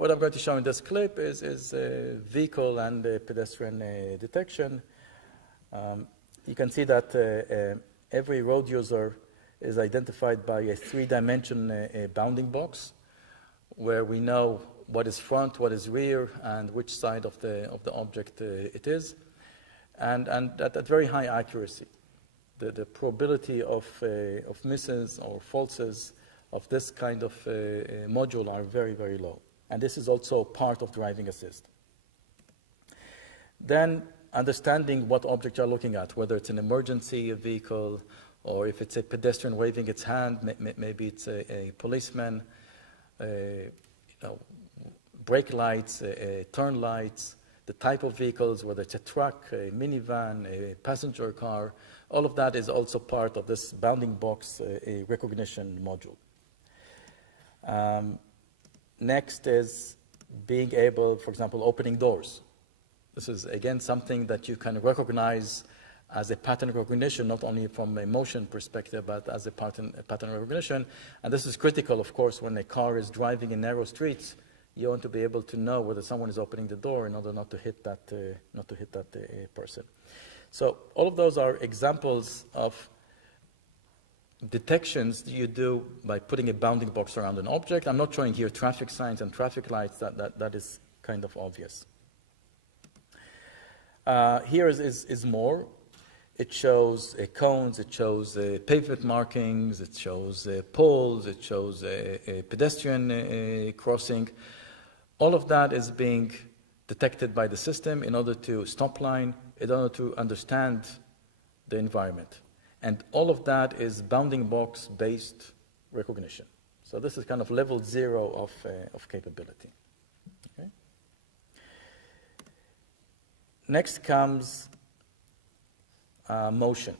what I'm going to show in this clip is vehicle and pedestrian detection. You can see that every road user is identified by a three-dimension bounding box, where we know what is front, what is rear, and which side of the object it is, and at very high accuracy. The probability of misses or falses of this kind of module are very, very low. And this is also part of driving assist. Then understanding what object you're looking at, whether it's an emergency vehicle, or if it's a pedestrian waving its hand, maybe it's a policeman, brake lights, turn lights, the type of vehicles, whether it's a truck, a minivan, a passenger car, all of that is also part of this bounding box recognition module. Next is being able, for example, opening doors. This is, again, something that you can recognize as a pattern recognition, not only from a motion perspective, but as a pattern recognition. And this is critical, of course, when a car is driving in narrow streets. You want to be able to know whether someone is opening the door in order not to hit that person. So all of those are examples of detections that you do by putting a bounding box around an object. I'm not showing here traffic signs and traffic lights. That is kind of obvious. Here is more. It shows cones, it shows pavement markings, it shows poles, it shows a pedestrian crossing. All of that is being detected by the system in order to stop line, in order to understand the environment. And all of that is bounding box based recognition. So this is kind of level 0 of capability. Okay. Next comes motion.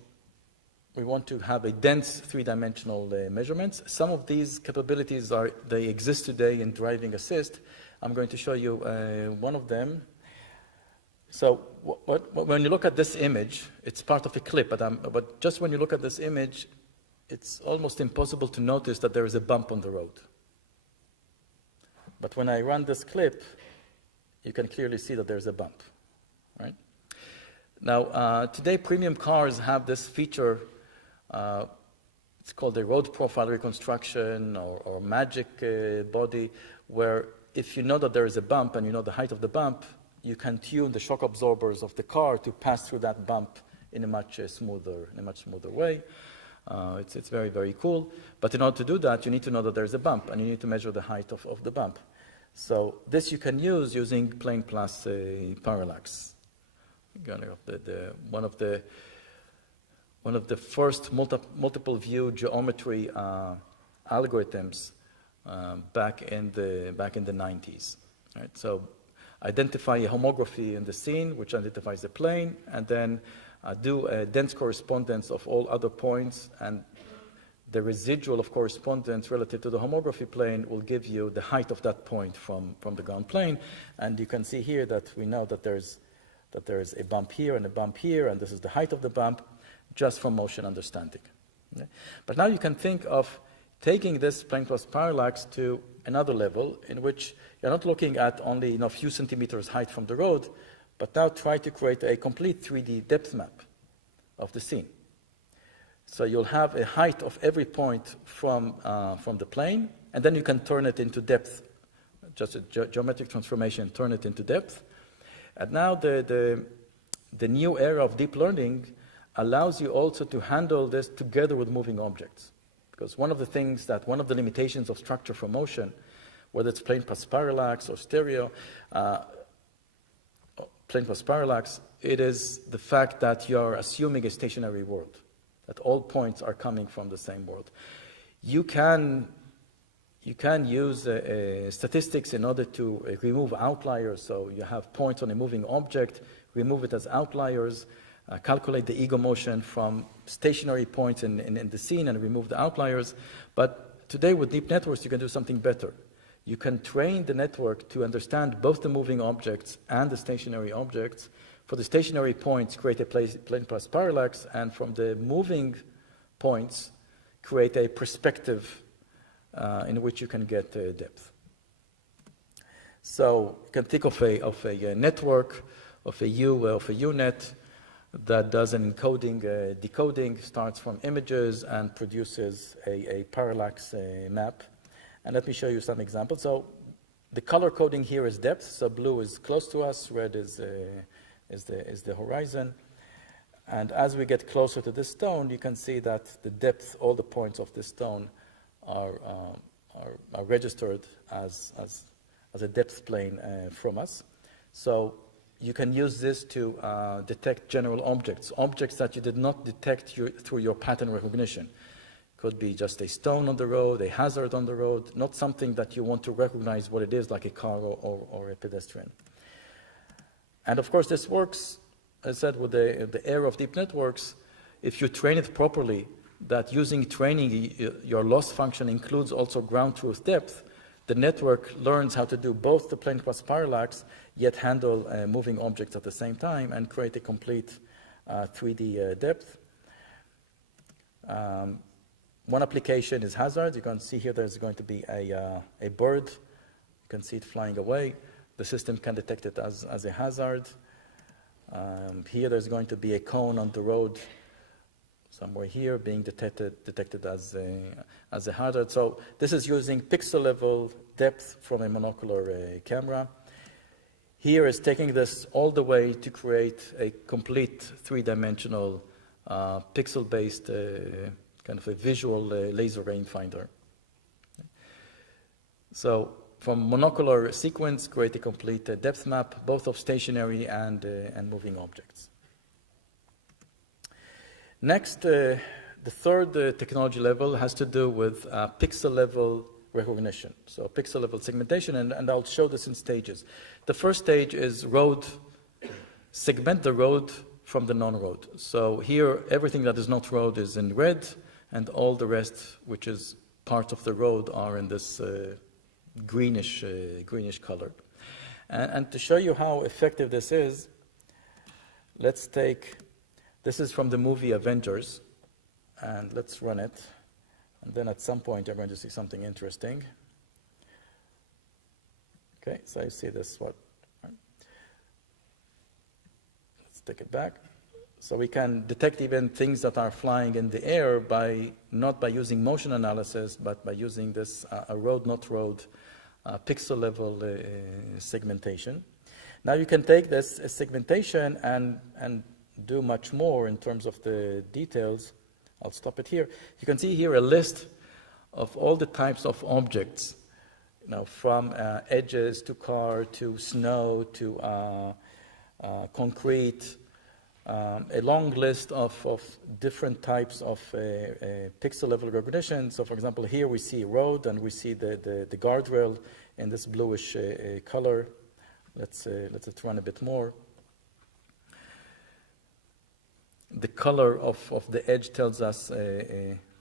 We want to have a dense three-dimensional measurements. Some of these capabilities they exist today in driving assist. I'm going to show you one of them. So when you look at this image, it's part of a clip, but just when you look at this image, it's almost impossible to notice that there is a bump on the road. But when I run this clip, you can clearly see that there's a bump, right? Now, today premium cars have this feature, it's called a road profile reconstruction or magic body, where if you know that there is a bump and you know the height of the bump, you can tune the shock absorbers of the car to pass through that bump in a much smoother way. It's very, very cool. But in order to do that, you need to know that there's a bump, and you need to measure the height of the bump. So this you can use using plane plus parallax. One of the first multiple view geometry algorithms back in the 90s. Right? So identify a homography in the scene, which identifies the plane, and then do a dense correspondence of all other points, and the residual of correspondence relative to the homography plane will give you the height of that point from the ground plane. And you can see here that we know that there's a bump here and a bump here, and this is the height of the bump, just from motion understanding. Okay? But now you can think of taking this plane plus parallax to another level, in which you're not looking at only a few centimeters height from the road, but now try to create a complete 3D depth map of the scene. So you'll have a height of every point from the plane, and then you can turn it into depth, just a geometric transformation, turn it into depth. And now the new era of deep learning allows you also to handle this together with moving objects. Because one of the limitations of structure for motion, whether it's plane plus parallax or stereo, plane plus parallax, it is the fact that you're assuming a stationary world, that all points are coming from the same world. You can use statistics in order to remove outliers. So you have points on a moving object, remove it as outliers, calculate the ego motion from stationary points in the scene and remove the outliers. But today with deep networks, you can do something better. You can train the network to understand both the moving objects and the stationary objects. For the stationary points, create a plane plus parallax, and from the moving points, create a perspective in which you can get depth. So you can think of a network, of a U-net that does an encoding, decoding, starts from images and produces a parallax map. And let me show you some examples. So the color coding here is depth. So blue is close to us, red is the horizon. And as we get closer to this stone, you can see that the depth, all the points of this stone are registered as a depth plane from us. So you can use this to detect general objects that you did not detect through your pattern recognition. Could be just a stone on the road, a hazard on the road, not something that you want to recognize what it is, like a car or a pedestrian. And of course, this works, as I said, with the era of deep networks. If you train it properly, that using training, your loss function includes also ground truth depth, the network learns how to do both the plane plus parallax, yet handle moving objects at the same time and create a complete 3D depth. One application is hazards. You can see here there's going to be a bird. You can see it flying away. The system can detect it as a hazard. Here there's going to be a cone on the road somewhere here being detected as a hazard. So this is using pixel level depth from a monocular camera. Here is taking this all the way to create a complete three-dimensional pixel-based kind of a visual laser rangefinder. So from monocular sequence, create a complete depth map, both of stationary and moving objects. Next, the third technology level has to do with pixel level recognition. So pixel level segmentation, and I'll show this in stages. The first stage is road, segment the road from the non-road. So here, everything that is not road is in red, and all the rest, which is part of the road, are in this greenish color. And to show you how effective this is, let's take, this is from the movie Avengers, and let's run it. And then at some point, you're going to see something interesting. Okay, so you see this, what? Right. Let's take it back. So we can detect even things that are flying in the air not by using motion analysis, but by using this a road, not road, pixel level segmentation. Now you can take this segmentation and do much more in terms of the details. I'll stop it here. You can see here a list of all the types of objects, from edges to car to snow to concrete, a long list of different types of pixel level recognition. So for example, here we see a road and we see the guardrail in this bluish color. Let's run a bit more. The color of the edge tells us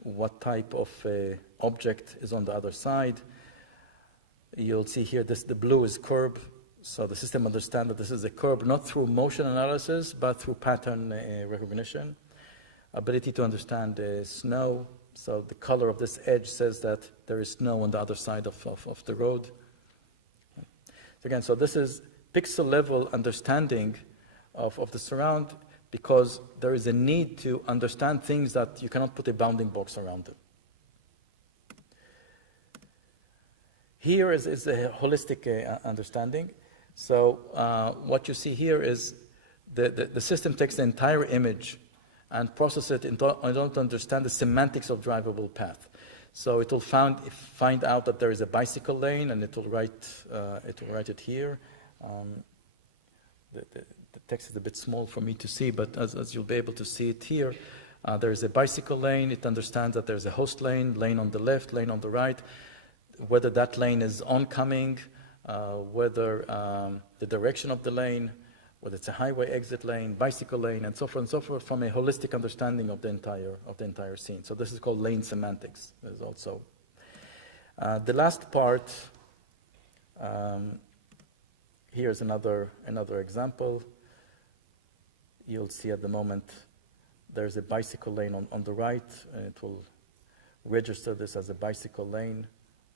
what type of object is on the other side. You'll see here the blue is curb. So the system understands that this is a curb not through motion analysis, but through pattern recognition. Ability to understand snow. So the color of this edge says that there is snow on the other side of the road. So again, so this is pixel level understanding of the surround, because there is a need to understand things that you cannot put a bounding box around them. Here is a holistic understanding. So what you see here is the system takes the entire image and processes it in order to understand the semantics of drivable path. So it will find out that there is a bicycle lane, and it will write it here. The text is a bit small for me to see, but as you'll be able to see it here, there is a bicycle lane. It understands that there's a host lane on the left, lane on the right, whether that lane is oncoming, whether the direction of the lane, whether it's a highway exit lane, bicycle lane, and so forth, from a holistic understanding of the entire scene. So this is called lane semantics. There's also the last part. Here's another example. You'll see at the moment there's a bicycle lane on the right, and it will register this as a bicycle lane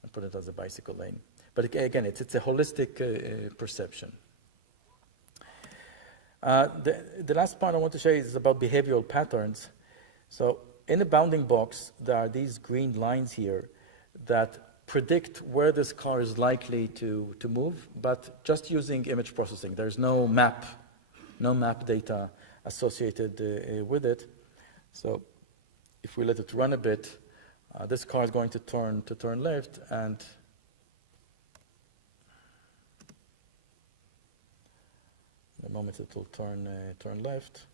and put it as a bicycle lane. But again, it's a holistic perception. The last part I want to show you is about behavioral patterns. So in a bounding box, there are these green lines here that predict where this car is likely to move, but just using image processing. There's no map data associated with it. So if we let it run a bit, this car is going to turn left, and the moment it will turn left.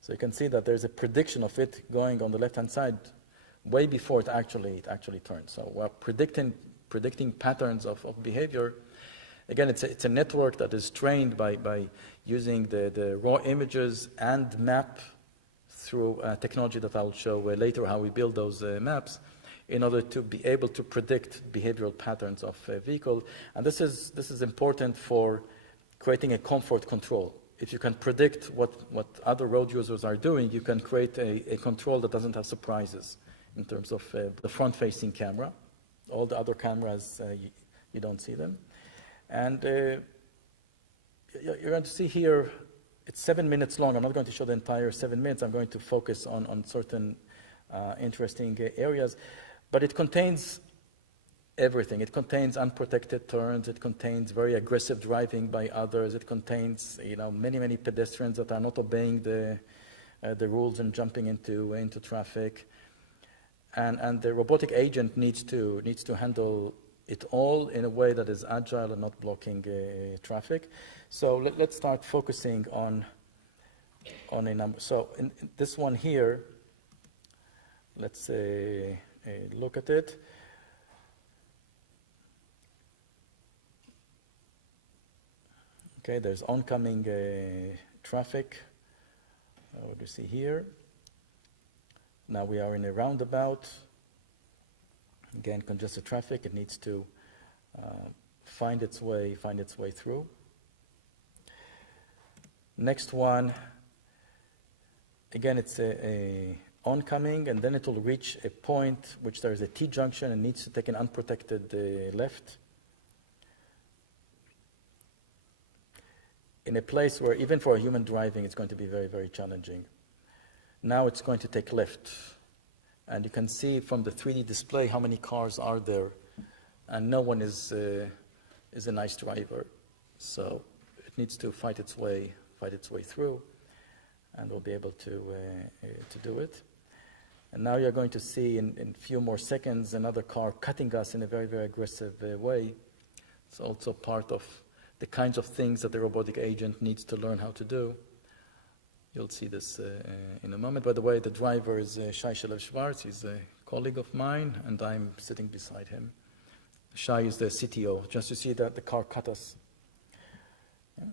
So you can see that there's a prediction of it going on the left-hand side way before it actually turns. So we're predicting patterns of behavior. Again, it's a network that is trained by using the raw images and map through technology that I'll show later how we build those maps in order to be able to predict behavioral patterns of a vehicle. And this is important for creating a comfort control. If you can predict what other road users are doing, you can create a control that doesn't have surprises in terms of the front-facing camera. All the other cameras, you don't see them. And you're going to see here, it's 7 minutes long. I'm not going to show the entire 7 minutes. I'm going to focus on certain interesting areas. But it contains everything. It contains unprotected turns. It contains very aggressive driving by others. It contains, many pedestrians that are not obeying the rules and jumping into traffic. And the robotic agent needs to handle it all in a way that is agile and not blocking traffic. So let's start focusing on a number. So in this one here, let's look at it. Okay, there's oncoming traffic. What do you see here? Now we are in a roundabout. Again, congested traffic. It needs to find its way through. Next one. Again, it's a oncoming, and then it will reach a point which there is a T-junction and needs to take an unprotected left. In a place where even for a human driving, it's going to be very, very challenging. Now it's going to take left. And you can see from the 3D display how many cars are there. And no one is a nice driver. So it needs to fight its way through. And we'll be able to do it. And now you're going to see in a few more seconds another car cutting us in a very, very aggressive way. It's also part of the kinds of things that the robotic agent needs to learn how to do. You'll see this in a moment. By the way, the driver is Shai Shalev-Schwartz. He's a colleague of mine, and I'm sitting beside him. Shai is the CTO, just to see that the car cut us. Yeah.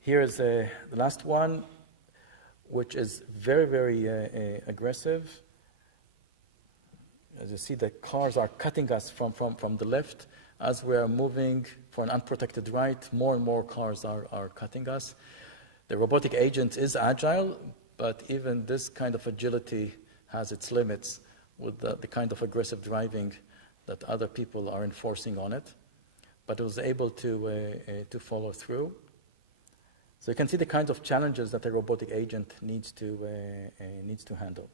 Here is the last one, which is very, very aggressive. As you see, the cars are cutting us from the left. As we are moving for an unprotected right, more and more cars are cutting us. The robotic agent is agile, but even this kind of agility has its limits with the kind of aggressive driving that other people are enforcing on it. But it was able to follow through. So you can see the kinds of challenges that a robotic agent needs to handle.